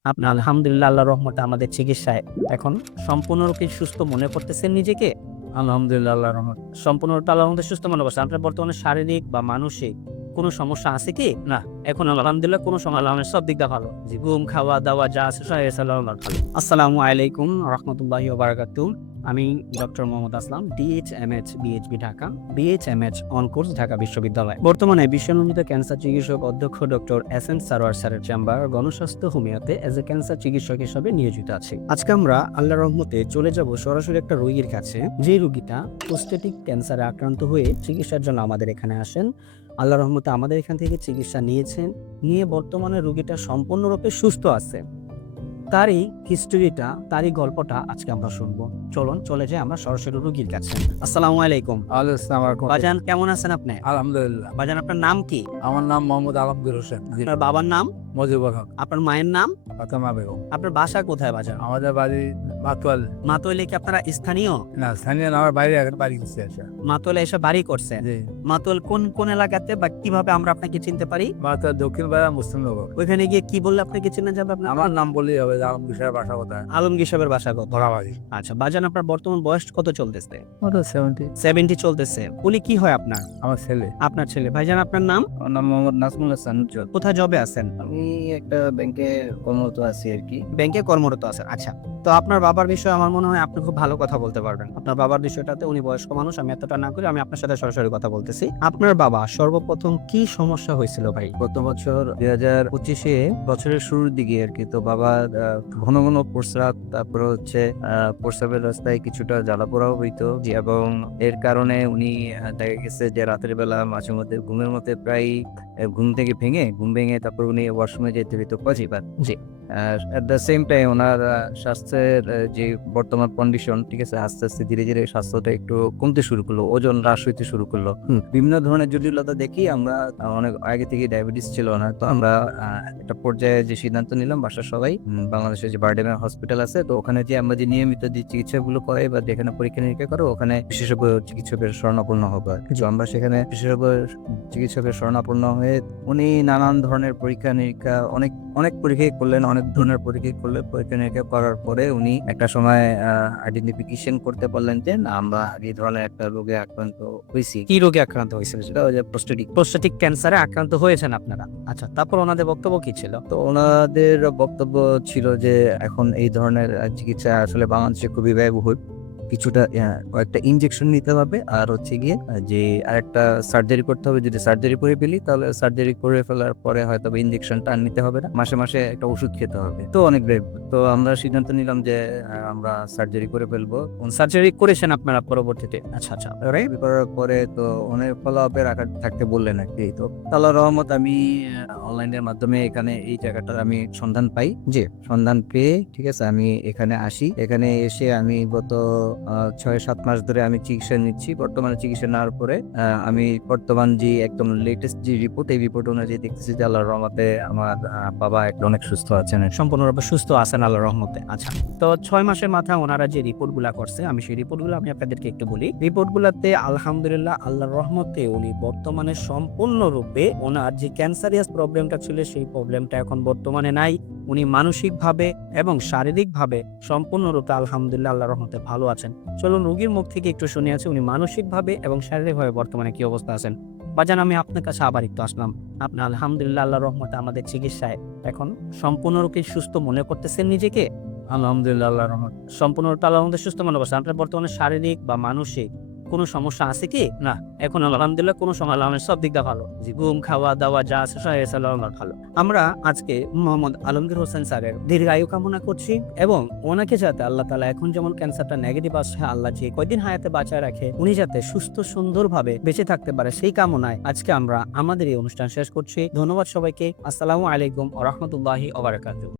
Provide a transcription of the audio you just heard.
আপনি আলহামদুলিল্লাহ আল্লাহর রহমতে আমাদের চিকিৎসায় এখন সম্পূর্ণরূপে সুস্থ মনে করতেছেন নিজেকে? আলহামদুলিল্লাহ আল্লাহর রহমত। সম্পূর্ণরূপে আল্লাহর রহমতে সুস্থ মনে করছেন। আপনার বর্তমানে শারীরিক বা মানসিক কোনো সমস্যা আছে কি? না, এখন আলহামদুলিল্লাহ কোনো আল্লাহর সব দিক দিয়ে ভালো। জি, ঘুম, খাওয়া-দাওয়া যা আছে সব আল্লাহর ভালো। আসসালামু আলাইকুম রাহমাতুল্লাহি ওয়া বারাকাতুহু। আমি doctor Mohammad Aslam, ডিএইচএমএইচ BHB Dhaka, বিএইচএমএইচ on course Dhaka বিশ্ববিদ্যালয়। বর্তমানে বিশ্বনন্দিত ক্যান্সার চিকিৎসক অধ্যক্ষ ডক্টর এস এন সারোয়ার স্যারের চেম্বার গণস্বাস্থ্য হোমিওতে এজ এ ক্যান্সার চিকিৎসক হিসেবে নিয়োজিত আছি। আজকে আমরা আল্লাহর রহমতে চলে যাব সরাসরি একটা রোগীর কাছে, যে রোগীটা প্রোস্টেটিক ক্যান্সারে আক্রান্ত হয়ে চিকিৎসার জন্য আমাদের এখানে আসেন। আল্লাহর রহমতে আমাদের এখান থেকে চিকিৎসা নিয়েছেন, নিয়ে বর্তমানে রোগীটা সম্পূর্ণরূপে সুস্থ আছে। তারই হিস্টোরিটা, তারই গল্পটা আজকে আমরা শুনবো। চলুন চলে যাই আমরা সরাসরি রোগীর কাছে। আসসালামু আলাইকুম। আসসালামু আলাইকুম। বাজান কেমন আছেন আপনি? আলহামদুলিল্লাহ। বাজান আপনার নাম কি? আমার নাম মোহাম্মদ আলমগীর হোসেন। জি, আপনার বাবার নাম? মজিবুর হক। আপনার মায়ের নাম? ফাতেমা বেগম। আপনার বাসা কোথায় বাজান? আমাদের বাড়ি মাতোয়াল। মাতোয়ালে কি আপনারা স্থানীয়? না, স্থানীয় না, আমার বাইরে এখন বাড়ি গেছে আসা। মাতোয়ালে এসে বাড়ি করছেন? জি, মাতোয়াল কোন কোন এলাকাতে বা কিভাবে আমরা আপনাকে চিনতে পারি? মাতোয়াল দক্ষিণ পাড়া মুসলিমনগর। ওইখানে গিয়ে কি বললে আপনাকে চিনা যাবে? আপনার আমার নাম বললেই হবে যে আলমগীর সাহেব বাসা কোথায়? আলমগীর সাহেবের বাসা কোথায়? ধরাবাড়ি। আচ্ছা বাজান, আপনার বর্তমান বয়স কত চলতেছে? কত 70? 70 চলতেছে। উনি কি হয় আপনার? আমার ছেলে। আপনার ছেলে। ভাইজান আপনার নাম? আমার নাম মোহাম্মদ নাজমুল হাসান উজ্জ্বল। কোথায় জবে আছেন? আমি একটা ব্যাংকে কর্মরত আছি আর কি। ব্যাংকে কর্মরত আছেন। আচ্ছা, তো আপনার বাবার বিষয়ে আমার মনে হয় আপনি খুব ভালো কথা বলতে পারবেন। আপনার বাবার বিষয়টাতে, উনি বয়স্ক মানুষ, আমি এতটা না করে আমি আপনার সাথে সরাসরি কথা বলতেছি। আপনার বাবা সর্বপ্রথম কি সমস্যা হয়েছিল ভাই? গত বছর 2025-এ বছরের শুরুর দিকে আর কি, তো বাবার ঘন ঘন প্রস্রাব, তারপরে হচ্ছে প্রস্রাবের রাস্তায় কিছুটা জ্বালাপোড়াও হইতো, এবং এর কারণে উনি দেখা গেছে যে রাতের বেলা মাঝে মধ্যে ঘুমের মধ্যে প্রায় ঘুম ভেঙে তারপর উনি ওয়াশরুমে যেতে হইতো কয়েকবার। জি। এট দ্য সেম টাইম ওনার স্বাস্থ্যের যে বর্তমান কন্ডিশন, ঠিক আছে, আস্তে আস্তে ধীরে ধীরে স্বাস্থ্যটা একটু কমতে শুরু করলো, ওজন হ্রাস হইতে শুরু করলো। বিভিন্ন ধরনের জটিলতা দেখি আমরা, অনেক আগে থেকে ডায়াবেটিস ছিল না, তো আমরা একটা পর্যায়ে যে সিদ্ধান্ত নিলাম বাসার সবাই, বাংলাদেশের যে বারডেমের হসপিটাল আছে, তো ওখানে যে আমরা যে নিয়মিত যে চিকিৎসাগুলো করে বা যেখানে পরীক্ষা নিরীক্ষা করে, ওখানে বিশেষজ্ঞ চিকিৎসকের শরণাপন্ন হবে। তো আমরা সেখানে বিশেষজ্ঞ চিকিৎসকের শরণাপন্ন হয়ে উনি নানান ধরনের পরীক্ষা নিরীক্ষা, অনেক অনেক পরীক্ষাই করলেন, অনেক ধরনের পরীক্ষা করলে, পরীক্ষা নিরীক্ষা করার পরে উনি একটা সময় আইডেন্টিফিকেশন করতে পারলেন যে না, আমরা এই ধরনের একটা রোগে আক্রান্ত হয়েছি। কি রোগে আক্রান্ত হয়েছিল সেটা? সেটা ওই যে প্রস্টেটিক। প্রোস্টেটিক ক্যান্সারে আক্রান্ত হয়েছেন আপনারা। আচ্ছা, তারপর ওনাদের বক্তব্য কি ছিল? তো ওনাদের বক্তব্য ছিল যে এখন এই ধরনের চিকিৎসা আসলে বাংলাদেশে খুবই ব্যয়বহুল, কিছুটা কয়েকটা ইনজেকশন নিতে হবে, আর হচ্ছে গিয়ে যে আরেকটা সার্জারি করতে হবে। যদি সার্জারি করে ফেলি তাহলে সার্জারি করে ফেলার পরে হয়তো ইনজেকশনটা আর নিতে হবে না, মাসে মাসে একটা ওষুধ খেতে হবে। তো অনেক ব্যয়বহুল। তো আমরা সিদ্ধান্ত নিলাম যে আমরা সার্জারি করে ফেলবো। সার্জারি করেছেন আপনারা পরবর্তীতে? আচ্ছা আচ্ছা। সার্জারি করার পরে তো অনেক ফলো আপের আকার থাকতে বললেন আর কি। তো আল্লাহর রহমত আমি অনলাইনের মাধ্যমে এখানে এই জায়গাটার আমি সন্ধান পাই। জি। সন্ধান পেয়ে, ঠিক আছে, আমি এখানে আসি। এখানে এসে আমি গত 6-7 মাস ধরে আমি চিকিৎসা নিচ্ছি। বর্তমানে চিকিৎসা নেওয়ার পরে আমি বর্তমান যে একদম লেটেস্ট যে রিপোর্ট, এই রিপোর্ট অনুযায়ী দেখতেছি যে আল্লাহর রহমতে আমার বাবা একটা অনেক সুস্থ আছেন। সম্পূর্ণরূপে সুস্থ আছেন আল্লাহর রহমতে। আচ্ছা, তো 6 মাসের মাথায় ওনারা যে রিপোর্টগুলা করছে, আমি সেই রিপোর্টগুলো আমি আপনাদেরকে একটু বলি। রিপোর্টগুলোতে আলহামদুলিল্লাহ আল্লাহর রহমতে উনি বর্তমানে সম্পূর্ণরূপে ওনার যে ক্যান্সারিয়াস প্রবলেমটা ছিল সেই প্রবলেমটা এখন বর্তমানে নাই। উনি মানসিকভাবে এবং শারীরিকভাবে সম্পূর্ণরূপে আলহামদুলিল্লাহ আল্লাহর রহমতে ভালো আছেন। চলুন রোগীর মুখ থেকে একটু শুনে আছি উনি মানসিকভাবে এবং শারীরিকভাবে বর্তমানে কি অবস্থা আছেন। বাজান, আমি আপনার কাছে আবার একটু আসলাম। আপনি আলহামদুলিল্লাহ আল্লাহর রহমতে আমাদের চিকিৎসায় এখন সম্পূর্ণরূপে সুস্থ মনে করতেছেন নিজেকে? আলহামদুলিল্লাহ আল্লাহর রহমত। সম্পূর্ণরূপে আল্লাহর রহমতে সুস্থ মনে করছেন। আপনার বর্তমানে শারীরিক বা মানসিক কোনো সমস্যা আছে কি? না, এখন আলহামদুলিল্লাহ কোনো সময় আল্লাহর সব দিক দিয়ে ভালো। জি, ঘুম, খাওয়া-দাওয়া যা আছে সব আল্লাহর ভালো। আমরা আজকে মোহাম্মদ আলমগীর হোসেন স্যারের দীর্ঘায়ু কামনা করছি, এবং ওনাকে যাতে আল্লাহ তাআলা এখন যেমন ক্যান্সারটা নেগেটিভ আসছে, আল্লাহ যে কয়দিন হায়াতে বাঁচায় রাখে, উনি যাতে সুস্থ সুন্দরভাবে বেঁচে থাকতে পারে সেই কামনায় আজকে আমরা আমাদের এই অনুষ্ঠান শেষ করছি। ধন্যবাদ সবাইকে। আসসালামু আলাইকুম ওয়া রাহমাতুল্লাহি ওয়া বারাকাতুহু।